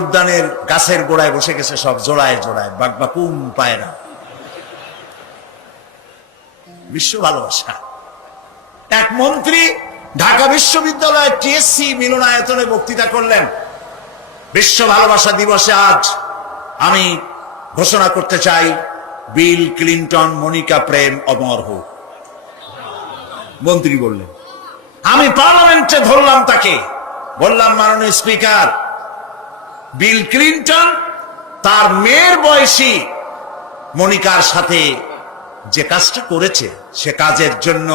উদ্যানের গাছের গোড়ায় বসে গেছে সব জোড়ায় জোড়ায় বাকবাকুম পায়রা। বিশ্ব ভালোবাসা। এক মন্ত্রী ঢাকা বিশ্ববিদ্যালয়ের টিএসসি মিলনায়তনে বক্তৃতা করলেন। বিশ্ব ভালোবাসা দিবসে আজ আমি ঘোষণা করতে চাই, বিল ক্লিন্টন মনিকা প্রেম অমর হোক। মন্ত্রী বললেন। আমি পার্লামেন্টে ধরলাম তাকে, বললাম, মাননীয় স্পিকার, বিল ক্লিন্টন তার মেয়ের বয়সী মনিকার সাথে যে কাজটা করেছে সে কাজের জন্য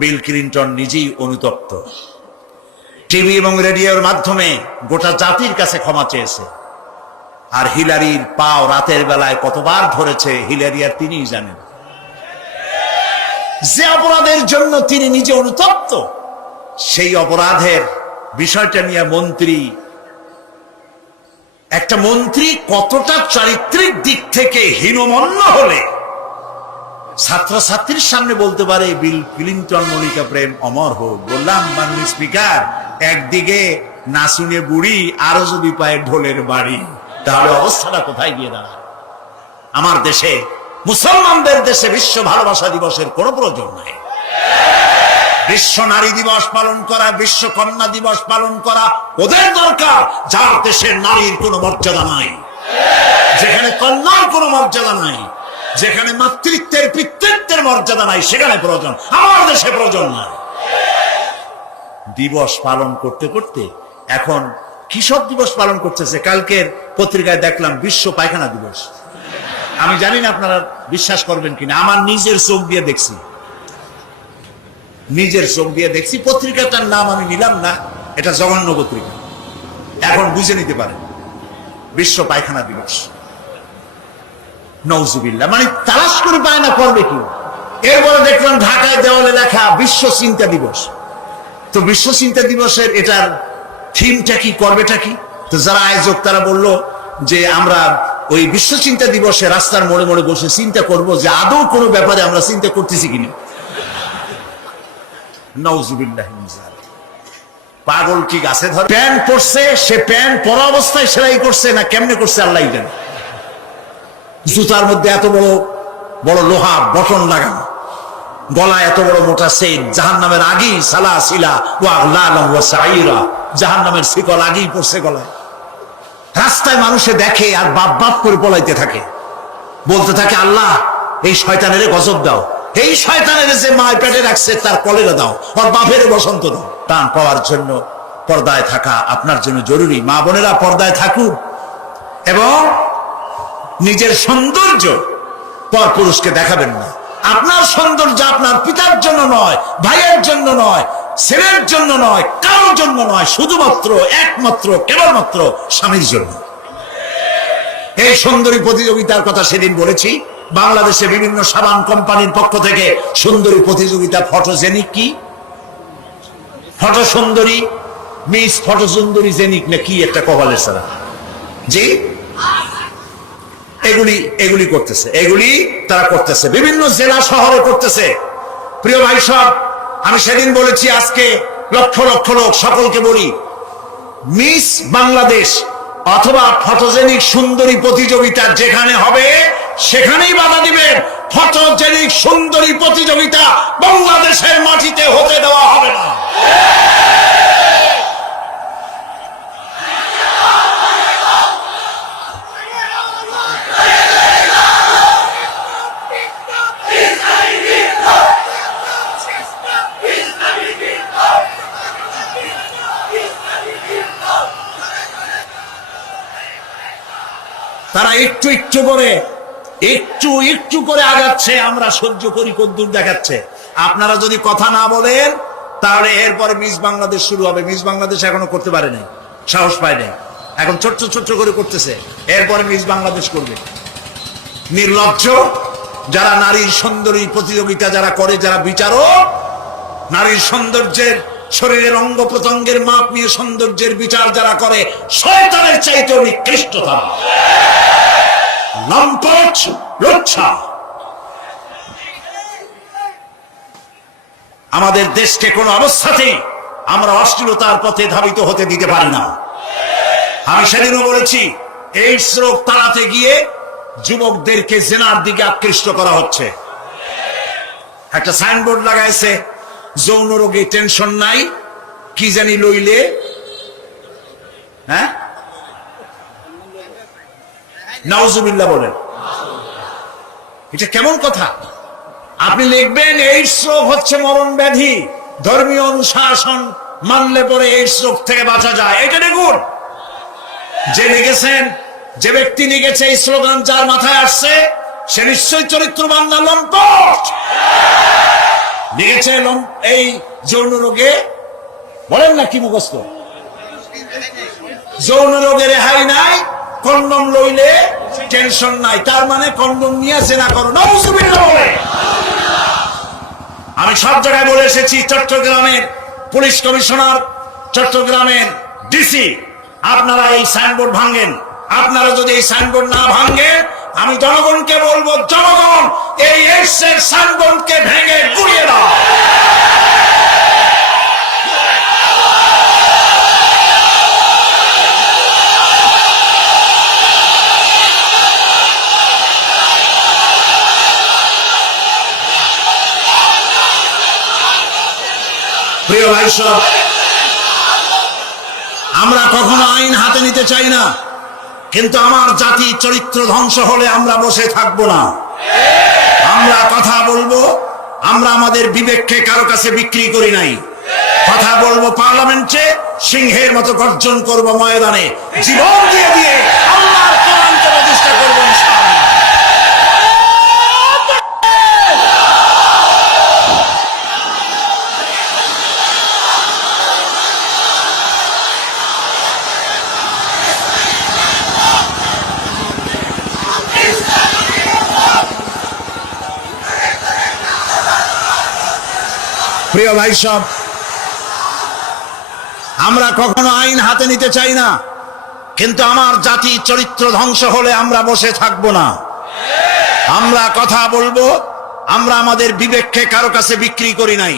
বিল ক্লিন্টন নিজেই অনুতপ্ত। টিভি এবং রেডিওর মাধ্যমে গোটা জাতির কাছে ক্ষমা চেয়েছে। আর হিলারির পাও রাতের বেলায় কতবার ধরেছে হিলারি আর তিনিই জানেন। যে অপরাধের জন্য তিনি নিজে অনুতপ্ত, সেই অপরাধের বিষয়টা নিয়ে একটা মন্ত্রী কতটা চারিত্রিক দিক থেকে হীনমন্য হলে ছাত্রছাত্রীর সামনে বলতে পারে বিল ক্লিন্টন মনিকা প্রেম অমর হোক। বললাম, মাননীয় স্পিকার, একদিকে নাচুনে বুড়ি, আরো যদি পায় ঢোলের বাড়ি, তাহলে অবস্থাটা কোথায় গিয়ে দাঁড়ায়? আমার দেশে, মুসলমানদের দেশে বিশ্ব ভালোবাসা দিবসের কোনো প্রয়োজন নাই। বিশ্ব নারী দিবস পালন করা, বিশ্ব কন্যা দিবস পালন করা ওদের দরকার, যার দেশের নারীর কোনো মর্যাদা নাই, যেখানে কন্যার কোনো মর্যাদা নাই, যেখানে মাতৃত্বের পিতৃত্বের মর্যাদা নাই, সেখানে প্রয়োজন। আমার দেশে প্রয়োজন নাই। দিবস পালন করতে করতে এখন কিসব দিবস পালন করতেছে। কালকের পত্রিকায় দেখলাম বিশ্ব পায়খানা দিবস। আমি জানি না আপনারা বিশ্বাস করবেন কিনা, আমার নিজের চোখ দিয়ে দেখছি। পত্রিকাটার নাম আমি নিলাম না, এটা জঘন্য পত্রিকা, এখন বুঝে নিতে পারেন। বিশ্ব পায়খানা দিবস, নওজুবিল্লাহ, মানে তালাশ করে পায় না, করবে কি? এরপরে দেখলাম ঢাকায় দেওয়ালে লেখা বিশ্ব চিন্তা দিবস। তো বিশ্ব চিন্তা দিবসের এটার থিমটা কি, করবেটা কি? তো যারা আয়োজক তারা বললো যে আমরা ওই বিশ্ব চিন্তা দিবসে রাস্তার মোড়ে মোড়ে বসে চিন্তা করব যে আদৌ কোনো ব্যাপারে আমরা চিন্তা করতেছি কিনা। নাউজুবিল্লাহ। পাগল কি গাছে ধরে? প্যান্ট পরছে, সে প্যান্ট পরা অবস্থায় সেলাই করছে না কেমনে করছে আল্লাহ জানে। জুতার মধ্যে এত বড় বড় লোহা বটন লাগানো, গলায় এত বড় মোটা সেট, জাহান্নামের আগেই সালাসিলা ওয়া আগলালা ওয়া সাইরা, জাহান্নামের শিকল আগেই পড়ছে গলায়। রাস্তায় মানুষে দেখে আর বাপ বাপ করে পলাইতে থাকে, বলতে থাকে, আল্লাহ এই শয়তানের গজব দাও, এই শয়তানের যে মায় পেটে রাখছে তার কলেরা দাও, ওর বাপের বসন্ত দাও। টান পাওয়ার জন্য পর্দায় থাকা আপনার জন্য জরুরি। মা বোনেরা পর্দায় থাকুন এবং নিজের সৌন্দর্য পরপুরুষকে দেখাবেন না। আপনার সৌন্দর্য আপনার পিতার জন্য নয়, ভাইয়ের জন্য নয়, ছেলের জন্য নয়, কারোর জন্য নয়, শুধুমাত্র একমাত্র কেবলমাত্র স্বামীর জন্য। এই সুন্দরী প্রতিযোগিতার কথা সেদিন বলেছি। বাংলাদেশে বিভিন্ন সাবান কোম্পানির পক্ষ থেকে সুন্দরী প্রতিযোগিতা, ফটোজেনিক কি ফটো সুন্দরী, মিস ফটো সুন্দরী জেনিক না কি একটা কপালের সারা, জি, এগুলি করতেছে, এগুলি তারা করতেছে, বিভিন্ন জেলা শহরে করতেছে। প্রিয় ভাই সব, আমি সেদিন বলেছি, আজকে লক্ষ লক্ষ লোক, সকলকে বলি, মিস বাংলাদেশ অথবা ফটোজেনিক সুন্দরী প্রতিযোগিতা যেখানে হবে সেখানেই বাধা দিবেন। ফটোজেনিক সুন্দরী প্রতিযোগিতা বাংলাদেশের মাটিতে হতে দেওয়া হবে না। তারা একটু একটু করে আগাচ্ছে, আমরা সহ্য করি, কদ্দূর দেখাচ্ছে। আপনারা যদি কথা না বলেন তাহলে এরপরে মিস বাংলাদেশ শুরু হবে। মিস বাংলাদেশ এখনো করতে পারে নাই, সাহস পায় নাই, এখন ছোট্ট ছোট্ট করে করতেছে, এরপরে মিস বাংলাদেশ করবে। নির্লজ্জ যারা নারীর সুন্দরী প্রতিযোগিতা যারা করে, যারা বিচারক, নারীর সৌন্দর্যের, শরীরের অঙ্গ প্রত্যঙ্গের মাপ নিয়ে সৌন্দর্যের বিচার যারা করে, শয়তানের চাইতেও নিকৃষ্ট তারা। লম্পট, লজ্জা। আমাদের দেশকে কোন অবস্থাতেই আমরা অশ্লীলতার পথে ধাবিত হতে দিতে পারি না। আমি সেদিনও বলেছি এইডস রোগ তাড়াতে গিয়ে যুবকদেরকে জেনার দিকে আকৃষ্ট করা হচ্ছে। একটা সাইনবোর্ড লাগাইছে, যৌন রোগে টেনশন নাই, কি জানি লইলে, হ্যাঁ নাউজুবিল্লাহ বলেন। এটা কেমন কথা? আপনি লিখবেন এইডস রোগ হচ্ছে মরণ ব্যাধি, ধর্মীয় অনুশাসন মানলে পরে এইডস রোগ থেকে বাঁচা যায়, এটা দেখুন। যে লিখেছেন, যে ব্যক্তি লিখেছে এই স্লোগান যার মাথায় আসছে, সে নিশ্চয়ই চরিত্রবান না লম্পট। লিখেছে এই যৌন রোগে, বলেন না কি মুখস্থ, যৌন রোগে রেহাই নাই, কন্ডম লইলে টেনশন নাই, তার মানে কন্ডম নিয়ে জেনা করো। নাউজুবিল্লাহ বলে। আমি সব জায়গায় বলে এসেছি, চট্টগ্রামের পুলিশ কমিশনার, চট্টগ্রামের ডিসি, আপনারা এই সাইনবোর্ড ভাঙেন। আপনারা যদি এই সাইনবোর্ড না ভাঙেন, আমি জনগণকে বলবো, জনগণ এই এইডসের সাইনবোর্ডকে ভেঙে গুড়িয়ে দাও। প্রিয় ভাই সব, আমরা কখনো আইন হাতে নিতে চাই না, কিন্তু আমার জাতি চরিত্র ধ্বংস হলে আমরা বসে থাকবো না। আমরা কথা বলবো, আমরা আমাদের বিবেককে কারো কাছে বিক্রি করি নাই। কথা বলবো পার্লামেন্টে, সিংহের মতো গর্জন করব ময়দানে, জীবন দিয়ে দিয়ে আল্লাহর কোরআনকে প্রতিষ্ঠা করবো ইনশাআল্লাহ। প্রিয় ভাই সব, আমরা কখনো আইন হাতে নিতে চাই না, কিন্তু আমার জাতি চরিত্র ধ্বংস হলে আমরা বসে থাকবো না। আমরা কথা বলবো, আমরা আমাদের বিবেককে কারো কাছে বিক্রি করি নাই।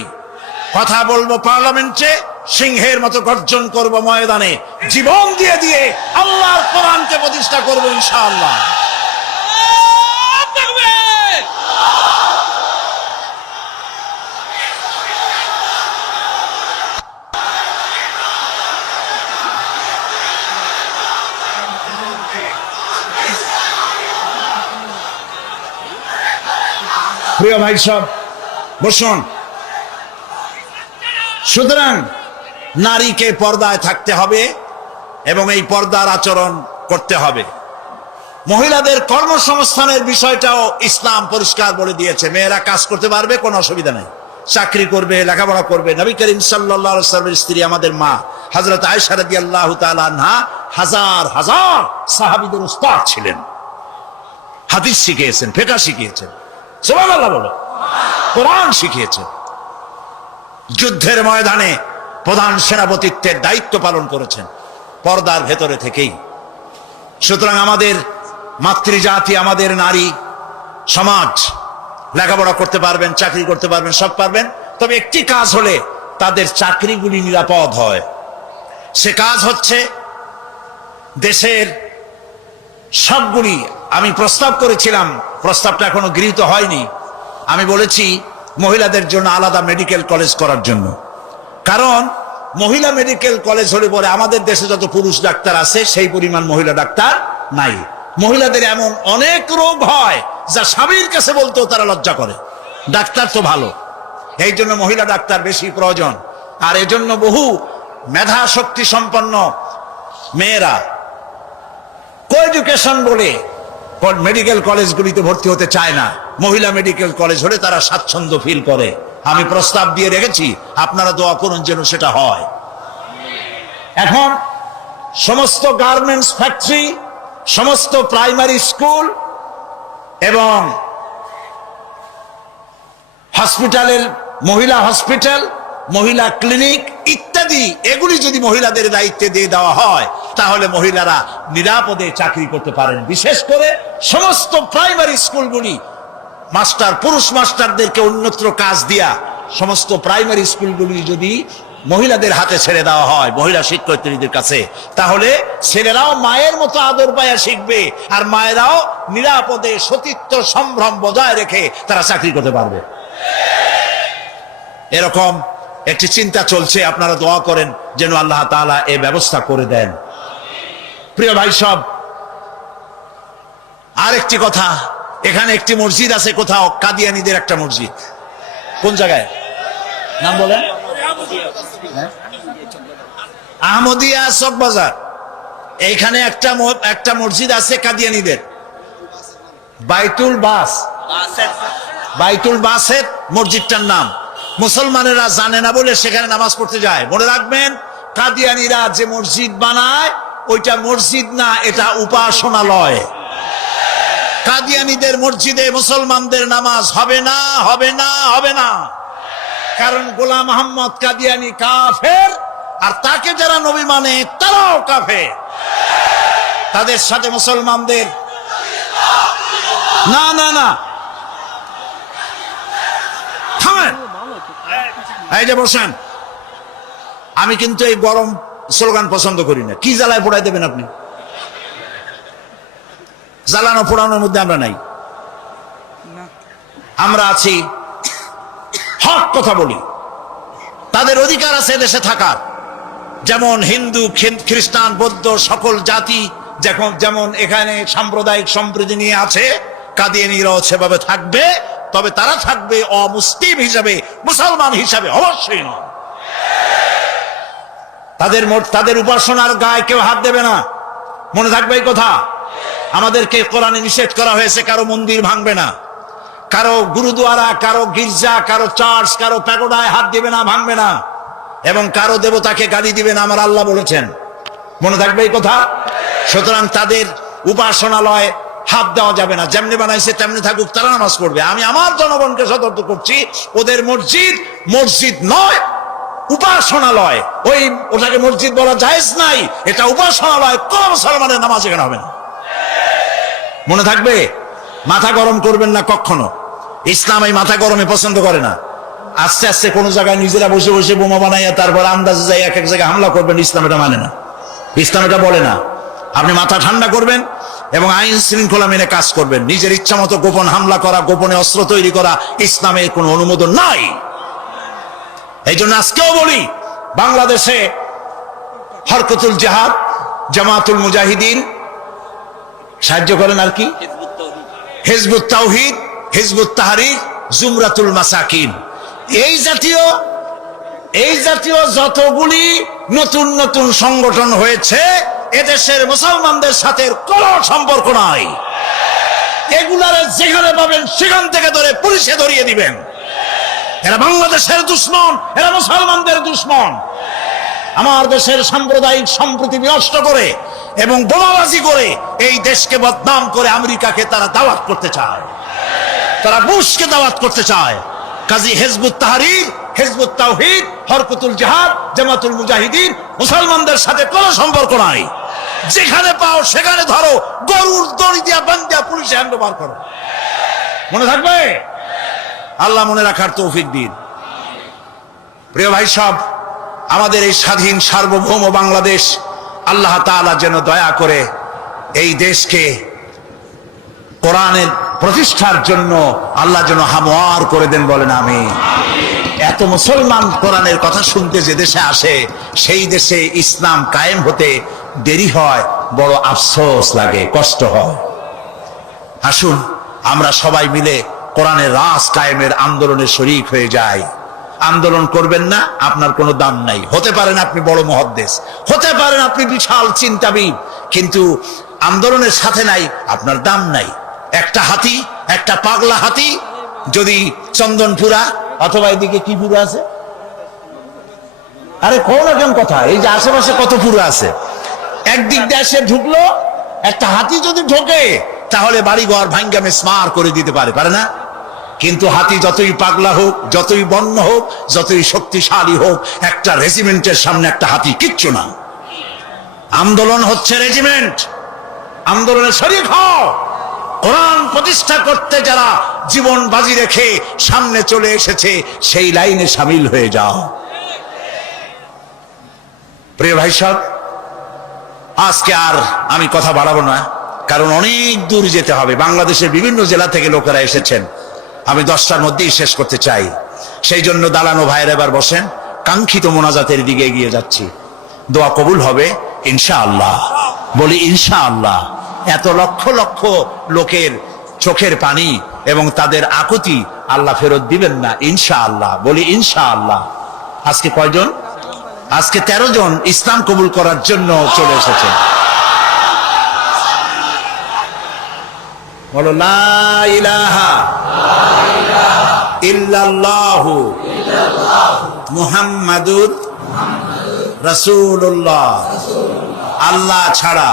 কথা বলবো পার্লামেন্টে, সিংহের মতো গর্জন করব ময়দানে, জীবন দিয়ে দিয়ে আল্লাহর কোরআনকে প্রতিষ্ঠা করবো ইনশাআল্লাহ। প্রিয় ভাই সব, বসুন। সুতরাং নারীকে পর্দায় থাকতে হবে এবং এই পর্দার আচরণ করতে হবে। মহিলাদের কর্মসংস্থানের বিষয়টাও ইসলাম পরিষ্কার বলে দিয়েছে। মেয়েরা কাজ করতে পারবে, কোনো অসুবিধা নাই, চাকরি করবে, লেখাপড়া করবে। নবী করিম সাল্লাল্লাহু আলাইহি ওয়াসাল্লামের স্ত্রী আমাদের মা হযরত আয়েশা রাদিয়াল্লাহু তাআলা আনহা হাজার হাজার সাহাবীদের উস্তাদ ছিলেন, হাদিস শিখিয়েছেন, ফিকহ শিখিয়েছেন, সুবহানাল্লাহ বলো, কোরআন শিখিয়েছেন, যুদ্ধের ময়দানে প্রধান সেনাপতিত্বের দায়িত্ব পালন করেছেন পর্দার ভেতরে থেকেই। সুতরাং আমাদের মাতৃজাতি, আমাদের নারী সমাজ লেখাপড়া করতে পারবেন, চাকরি করতে পারবেন, সব পারবেন, তবে একটি কাজ হলে তাদের চাকরিগুলি নিরাপদ হয়। সে কাজ হচ্ছে দেশের সবগুলি, আমি প্রস্তাব করেছিলাম, প্রস্তাবটা এখনো গৃহীত হয়নি, আমি বলেছি মহিলাদের জন্য আলাদা মেডিকেল কলেজ করার জন্য। কারণ মহিলা মেডিকেল কলেজ হলে পরে আমাদের দেশে যত পুরুষ ডাক্তার আছে সেই পরিমাণ মহিলা ডাক্তার নাই। মহিলাদের এমন অনেক রোগ হয় যা স্বামীর কাছে বলতেও তারা লজ্জা করে। ডাক্তার তো ভালো, এই জন্য মহিলা ডাক্তার বেশি প্রয়োজন। আর এজন্য বহু মেধা শক্তি সম্পন্ন মেয়েরা কোএডুকেশন বলে মেডিকেল কলেজগুলিতে ভর্তি হতে চায় না। মহিলা মেডিকেল কলেজ হলে তারা স্বাচ্ছন্দ্য ফিল করে। আমি প্রস্তাব দিয়ে রেখেছি, আপনারা দোয়া করুন যেন সেটা হয়। এখন সমস্ত গার্মেন্টস ফ্যাক্টরি, সমস্ত প্রাইমারি স্কুল এবং হসপিটালের মহিলা হসপিটাল, মহিলা ক্লিনিক ইত্যাদি, এগুলি যদি মহিলাদের দায়িত্বে দিয়ে দেওয়া হয় তাহলে মহিলারা নিরাপদে চাকরি করতে পারেন। বিশেষ করে সমস্ত প্রাইমারি স্কুলগুলি মাস্টার, পুরুষ মাস্টারদেরকে অন্যত্র কাজ দিয়া সমস্ত প্রাইমারি স্কুলগুলি যদি মহিলাদের হাতে ছেড়ে দেওয়া হয়, মহিলা শিক্ষয়িত্রীদের কাছে, তাহলে ছেলেরাও মায়ের মতো আদর পায়া শিখবে, আর মায়েরাও নিরাপদে সতীত্ব সম্ভ্রম বজায় রেখে তারা চাকরি করতে পারবে। এরকম একটি চিন্তা চলছে, আপনারা দোয়া করেন যেন আল্লাহ তাআলা এই ব্যবস্থা করে দেন। প্রিয় ভাই সব, আরেকটি কথা, এখানে একটি মসজিদ আছে কোথাও, কাদিয়ানীদের একটা মসজিদ। কোন জায়গায় নাম বলেন? আহমদিয়া চকবাজার। এইখানে একটা মসজিদ আছে কাদিয়ানীদের, বাইতুল বাসের মসজিদটার নাম। মুসলমানেরা জানে না বলে সেখানে নামাজ পড়তে যায়। মনে রাখবেন, কাদিয়ানীরা যে মসজিদ বানায় ওইটা মসজিদ না, এটা উপাসনালয়। কাদিয়ানীদের মসজিদে মুসলমানদের নামাজ হবে না, হবে না, হবে না। কারণ গোলাম মোহাম্মদ কাদিয়ানী কাফের, আর তাকে যারা নবী মানে তারাও কাফের। তাদের সাথে মুসলমানদের না না না, থামেন, এই যে বসেন। আমি কিন্তু এই গরম স্লোগান পছন্দ করি না। কি জ্বালায় পোড়াই দেবেন আপনি? জ্বালানো পোড়ানোর মধ্যে আমরা নাই, আমরা আছি হক কথা বলি। তাদের অধিকার আছে দেশে থাকার, যেমন হিন্দু, খ্রিস্টান, বৌদ্ধ সকল জাতি যেমন এখানে সাম্প্রদায়িক সম্প্রীতি নিয়ে আছে, কাদিয়ানীরাও সেভাবে থাকবে। তবে তারা থাকবে অমুসলিম হিসাবে, মুসলমান হিসাবে অবশ্যই নয়। তাদের উপাসনার গায়ে কেউ হাত দেবে না, মনে থাকবে এই কথা। আমাদেরকে কোরআনে নিষেধ করা হয়েছে কারো মন্দির ভাঙবে না, কারো গুরুদুয়ারা, কারো গির্জা, কারো চার্চ, কারো প্যাগোডায় হাত দিবে না, ভাঙবে না, এবং কারো দেবতাকে গালি দিবে না, আমার আল্লাহ বলেছেন। মনে থাকবে এই কথা। সুতরাং তাদের উপাসনালয় হাত দেওয়া যাবে না, যেমনি বানাইছে তেমনি থাকুক, তারা নামাজ পড়বে। আমি আমার জনগণকে সতর্ক করছি, ওদের মসজিদ নয়, উপাসনালয়। ওটাকে মসজিদ বলা জায়েজ নাই, এটা উপাসনালয়। কোন মুসলমানের নামাজ এখানে হবে না, মনে থাকবে। মাথা গরম করবেন না কখনো, ইসলাম এই মাথা গরমে পছন্দ করে না। আস্তে আস্তে কোন জায়গায় নিজেরা বসে বসে বোমা বানাইয়া তারপর আন্দাজে যাই এক এক জায়গায় হামলা করবেন, ইসলাম এটা মানে না, ইসলাম এটা বলে না। আপনি মাথা ঠান্ডা করবেন এবং আইন শৃঙ্খলা মেনে কাজ করবেন। নিজের ইচ্ছা মতো গোপন হামলা করা, গোপনে অস্ত্র তৈরি করা ইসলামের কোনো অনুমোদন নাই। এই জন্য আজকেও বলি, বাংলাদেশে হরকতুল জিহাদ, জামাতুল মুজাহিদিন সাহায্য করেন, আর কি হিজবুত তাওহীদ, হিজবুত তাহরীর, জুমরাতুল মাসাকিন, এই জাতীয় যতগুলি নতুন নতুন সংগঠন হয়েছে, এদেশের মুসলমানদের সাথে কোনো সম্পর্ক নাই। এগুলারে যেখানে পাবেন সেখান থেকে ধরে পুলিশে ধরিয়ে দিবেন। এরা বাংলাদেশের দুশমন, এরা মুসলমানদের দুশমন। আমার দেশের সাম্প্রদায়িক সম্প্রীতি বিনষ্ট করে এবং বোমাবাজি করে এই দেশকে বদনাম করে আমেরিকাকে তারা দাওয়াত করতে চায়, তারা বুশকে দাওয়াত করতে চায়। কাজী হিজবুত তাহরীর, হিজবুত তাওহীদ, হরকতুল জিহাদ, জামাতুল মুজাহিদিন মুসলমানদের সাথে কোনো সম্পর্ক নাই। যেখানে পাও সেখানে ধরো, গরুর দড়ি দিয়া বান্ধিয়া পুলিশে হ্যান্ডওভার করো, মনে থাকবে। আল্লাহ মনে রাখার তৌফিক দিন। প্রিয় ভাই সব, আমাদের এই স্বাধীন সার্বভৌম বাংলাদেশ, আল্লাহ তাআলা যেন দয়া করে এই দেশকে কোরআনের প্রতিষ্ঠার জন্য আল্লাহ যেন হামওয়ার করে দেন, বলেন আমিন। এত মুসলমান কোরআনের কথা শুনতে যে দেশে আসে, সেই দেশে ইসলাম কায়েম হতে দেরি হয়, বড় আফসোস লাগে, কষ্ট হয়। আসুন আমরা সবাই মিলে কোরআনের রাজ কায়েমের আন্দোলনে শরীক হয়ে যাই। আন্দোলন করবেন না, আপনার কোনো দাম নাই। হতে পারেন আপনি বড় মুহাদ্দিস, হতে পারেন আপনি বিশাল চিন্তাবিদ, কিন্তু আন্দোলনের সাথে নাই, আপনার দাম নাই। একটা হাতি, একটা পাগলা হাতি যদি চন্দনপুরা অথবা এদিকে কি পুরো আছে, আরে কোন রকম কথা, এই যে আশেপাশে কত পুরো আছে, একদিক দিয়ে এসে ঢুকলো, একটা হাতি যদি ঢোকে তাহলে বাড়িঘর ভাঙ্গা মিসমার করে দিতে পারে না? কিন্তু হাতি যতই পাগলা হোক, যতই বন্য হোক, যতই শক্তিশালী হোক, একটা রেজিমেন্টের সামনে একটা হাতি কিচ্ছু না। আন্দোলন হচ্ছে রেজিমেন্ট, আন্দোলনে শরীক হও। কোরআন প্রতিষ্ঠা করতে যারা জীবন বাজি রেখে সামনে চলে এসেছে, সেই লাইনে সামিল হয়ে যাও। প্রিয় ভাই সব, আজকে আর আমি কথা বাড়াবো না, কারণ অনেক দূর যেতে হবে। বাংলাদেশের বিভিন্ন জেলা থেকে লোকেরা এসেছেন, আমি 10টার মধ্যেই শেষ করতে চাই। সেই জন্য দালানো ভাইয়ের এবার বসেন, কাঙ্ক্ষিত মোনাজাতের দিকে এগিয়ে যাচ্ছি। দোয়া কবুল হবে ইনশাআল্লাহ, বলি ইনশাআল্লাহ। এত লক্ষ লক্ষ লোকের চোখের পানি এবং তাদের আকুতি আল্লাহ ফেরত দিবেন না ইনশাআল্লাহ, বলি ইনশাআল্লাহ। আজকে কয়জন? আজকে 13 জন ইসলাম কবুল করার জন্য চলে এসেছে। বলো লা ইলাহা ইল্লাল্লাহু মুহাম্মাদুর রাসূলুল্লাহ। আল্লাহ ছাড়া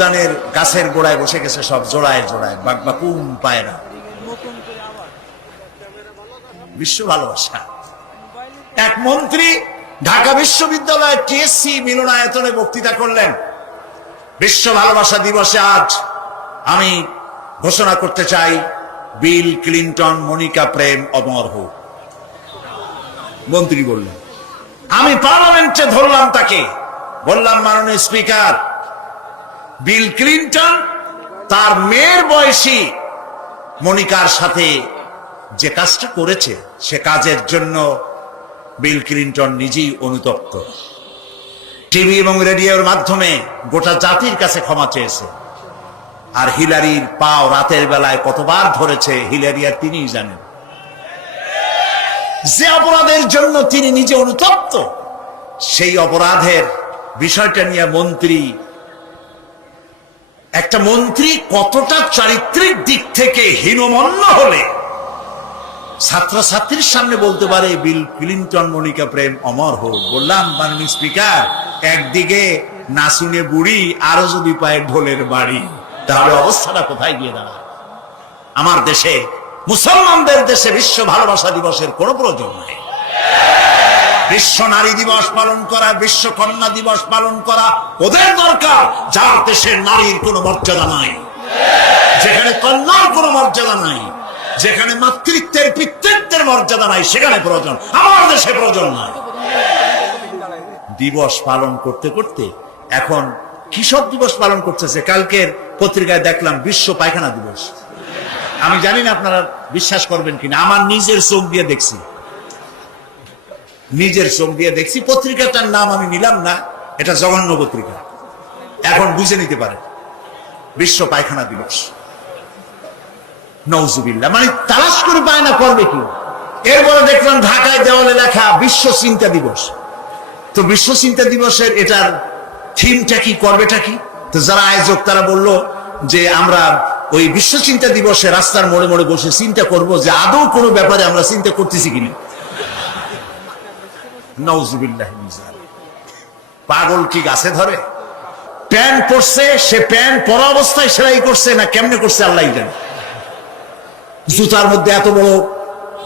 দানের গাছের গোড়ায় বসে গেছে সব জোড়ায় জোড়ায় বাগবাকুম পায়রা। বিশ্ব ভালোবাসা। এক মন্ত্রী ঢাকা বিশ্ববিদ্যালয়ের টিএসসি মিলনায়তনে বক্তৃতা করলেন। বিশ্ব ভালোবাসা দিবসে আজ আমি ঘোষণা করতে চাই, বিল ক্লিনটন মনিকা প্রেম অমর হোক। মন্ত্রী বললেন, আমি পার্লামেন্টে ধরলাম তাকে, বললাম মাননীয় স্পিকার, বিল ক্লিনটন তার মেয়ের বয়সী মনিকার সাথে যে কাজটা করেছে সে কাজের জন্য বিল ক্লিনটন নিজেই অনুতপ্ত। টিভি এবং রেডিওর মাধ্যমে গোটা জাতির কাছে ক্ষমা চেয়েছে। আর হিলারির পাও রাতের বেলায় কতবার ধরেছে হিলারি আর তিনিই জানেন। যে অপরাধের জন্য তিনি নিজে অনুতপ্ত, সেই অপরাধের বিষয়টা নিয়ে একটা মন্ত্রী কতটা চারিত্রিক দিক থেকে হীনমন্য হলে ছাত্রছাত্রীর সামনে বলতে পারে বিল ক্লিনটন মনিকা প্রেম অমর হোক। বললাম মাননীয় স্পিকার, একদিকে নাসুনে বুড়ি, আরো যদি পায় ঢোলের বাড়ি, তাহলে অবস্থাটা কোথায় গিয়ে দাঁড়ায়? আমার দেশে, মুসলমানদের দেশে বিশ্ব ভালোবাসা দিবসের কোনো প্রয়োজন নেই। বিশ্ব নারী দিবস পালন করা, বিশ্ব কন্যা দিবস পালন করা ওদের দরকার, যার দেশের নারীর কোনো মর্যাদা নাই, যেখানে কন্যার কোনো মর্যাদা নাই, যেখানে মাতৃত্বের পিতৃত্বের মর্যাদা নাই, সেখানে প্রয়োজন। আমার দেশে প্রয়োজন নাই। দিবস পালন করতে করতে এখন কিসব দিবস পালন করতেছে। কালকের পত্রিকায় দেখলাম বিশ্ব পায়খানা দিবস। আমি জানি না আপনারা বিশ্বাস করবেন কিনা, আমার নিজের চোখ দিয়ে দেখছি, পত্রিকাটার নাম আমি নিলাম না, এটা জঘন্য পত্রিকা, এখন বুঝে নিতে পারে। বিশ্ব পায়খানা দিবস, নওজুবিল্লাহ, মানে তালাশ করে পায় না, করবে কি? এরপরে দেখলাম ঢাকায় দেওয়ালে লেখা বিশ্ব চিন্তা দিবস। তো বিশ্ব চিন্তা দিবসের এটার থিমটা কি, করবেটা কি? তো যারা আয়োজক তারা বলল যে আমরা ওই বিশ্ব চিন্তা দিবসে রাস্তার মোড়ে মোড়ে বসে চিন্তা করব যে আদৌ কোনো ব্যাপারে আমরা চিন্তা করতেছি কিনা। নাউজুবিল্লাহ। পাগল কি গাছে ধরে? প্যান্ট পরছে, সে প্যান্ট পরা অবস্থায় সেলাই করছে না কেমনে করছে আল্লাহ জানে। জুতার মধ্যে এত বড়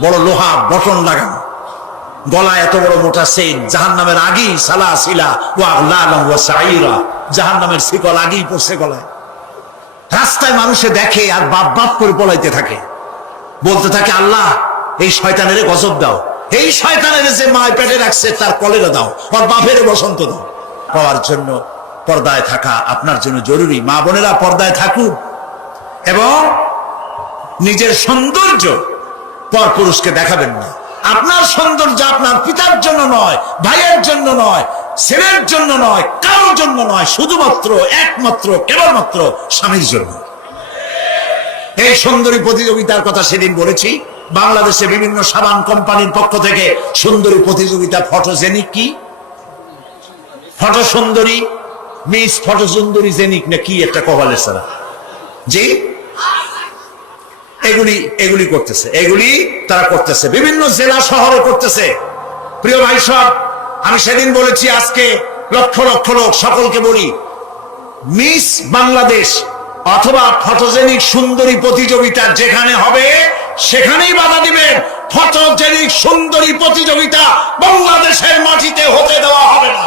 বড় লোহা বটন লাগানো, গলায় এত বড় মোটা সেন, জাহান্নামের আগেই সালাসিলা ওয়া আগলালাম ওয়া সাইরা, জাহান্নামের শিকল আগেই পড়ছে গলায়। রাস্তায় মানুষে দেখে আর বাপ বাপ করে পলাইতে থাকে, বলতে থাকে আল্লাহ এই শয়তানের গজব দাও, এই শয়তানের যে মায় পেটে রাখছে তার কলেরা দাও, আর বাপের বসন্ত দাও। পাওয়ার জন্য পর্দায় থাকা আপনার জন্য জরুরি। মা বোনেরা পর্দায় থাকুন এবং নিজের সৌন্দর্য পরপুরুষকে দেখাবেন না। আপনার সৌন্দর্য আপনার পিতার জন্য নয়, ভাইয়ের জন্য নয়, ছেলের জন্য নয়, কারোর জন্য নয়, শুধুমাত্র একমাত্র কেবলমাত্র স্বামীর জন্য। এই সুন্দরী প্রতিযোগিতার কথা সেদিন বলেছি। বাংলাদেশে বিভিন্ন সাবান কোম্পানির পক্ষ থেকে সুন্দরী প্রতিযোগিতা, ফটোজেনিক কি ফটো সুন্দরী, মিস ফটো সুন্দরী জেনিক না কি একটা কভালের সারা, জি এগুলি করতেছে, তারা করতেছে, বিভিন্ন জেলা শহরে করতেছে। প্রিয় ভাই সব, আমি সেদিন বলেছি, আজকে লক্ষ লক্ষ লোক, সকলকে বলি, মিস বাংলাদেশ অথবা ফটোজেনিক সুন্দরী প্রতিযোগিতা যেখানে হবে সেখানেই বাধা দিবেন। ফটোজেনিক সুন্দরী প্রতিযোগিতা বাংলাদেশের মাটিতে হতে দেওয়া হবে না।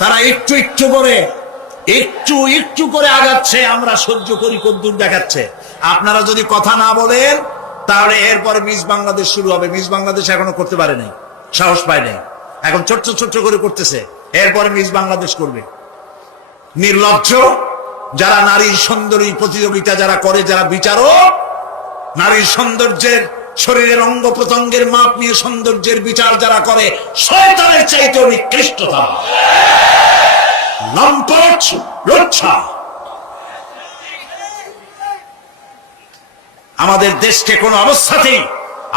তারা একটু একটু করে আগাচ্ছে, আমরা সহ্য করি কদ্দূর দেখাচ্ছে। আপনারা যদি কথা না বলেন তাহলে এরপরে মিস বাংলাদেশ শুরু হবে। মিস বাংলাদেশ এখনো করতে পারে নাই, সাহস পায় নাই, এখন ছোট্ট করে করতেছে, এরপরে মিস বাংলাদেশ করবে। নির্লজ্জ যারা নারীর সৌন্দর্য প্রতিযোগিতা যারা করে, যারা বিচারক, নারীর সৌন্দর্যের শরীরের অঙ্গ প্রত্যঙ্গের মাপ নিয়ে সৌন্দর্যের বিচার যারা করে, শয়তানের চাইতেও নিকৃষ্টতা, লম্পট, লজ্জা। আমাদের দেশকে কোন অবস্থাতেই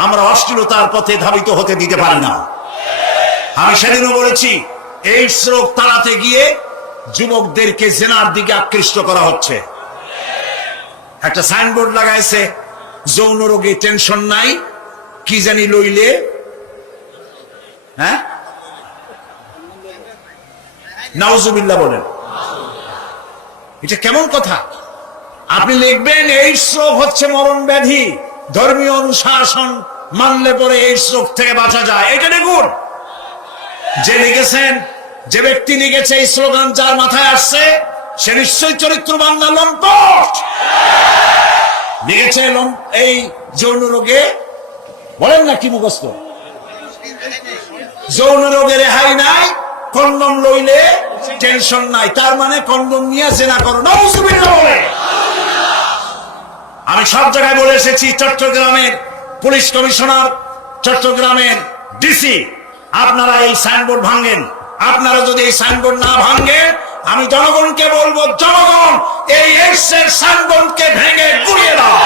আমরা অশ্লীলতার পথে ধাবিত হতে দিতে পারি না। আমি সেদিনও বলেছি, এই রোগ তাড়াতে গিয়ে যুবকদেরকে জেনার দিকে আকৃষ্ট করা হচ্ছে। একটা সাইনবোর্ড লাগাইছে, যৌন রোগে টেনশন নাই, কি জানি লইলে, হ্যাঁ, নাউজুবিল্লাহ বলেন। এটা কেমন কথা? আপনি লিখবেন এইডস রোগ হচ্ছে মরণ ব্যাধি, ধর্মীয় অনুশাসন মানলে পরে এইডস রোগ থেকে বাঁচা যায়, এটা লিখুন। যে লিখেছেন, যে ব্যক্তি লিখেছে এই স্লোগান, যার মাথায় আসছে সে নিশ্চয়ই চরিত্রবান না লম্পট। লিখেছে এই যৌন রোগে, বলেন না কি মুখস্থ, যৌন রোগে রেহাই নাই, কন্ডম লইলে টেনশন নাই, তার মানে কন্ডম নিয়ে জেনা করো। নাউজুবিল্লাহ বলে। আমি সব জায়গায় বলে এসেছি, চট্টগ্রামের পুলিশ কমিশনার, চট্টগ্রামের ডিসি, আপনারা এই সাইনবোর্ড ভাঙেন। আপনারা যদি এই সাইনবোর্ড না ভাঙেন, আমি জনগণকে বলবো, জনগণ এই এডসের সাইনবোর্ডকে ভেঙে গুড়িয়ে দাও।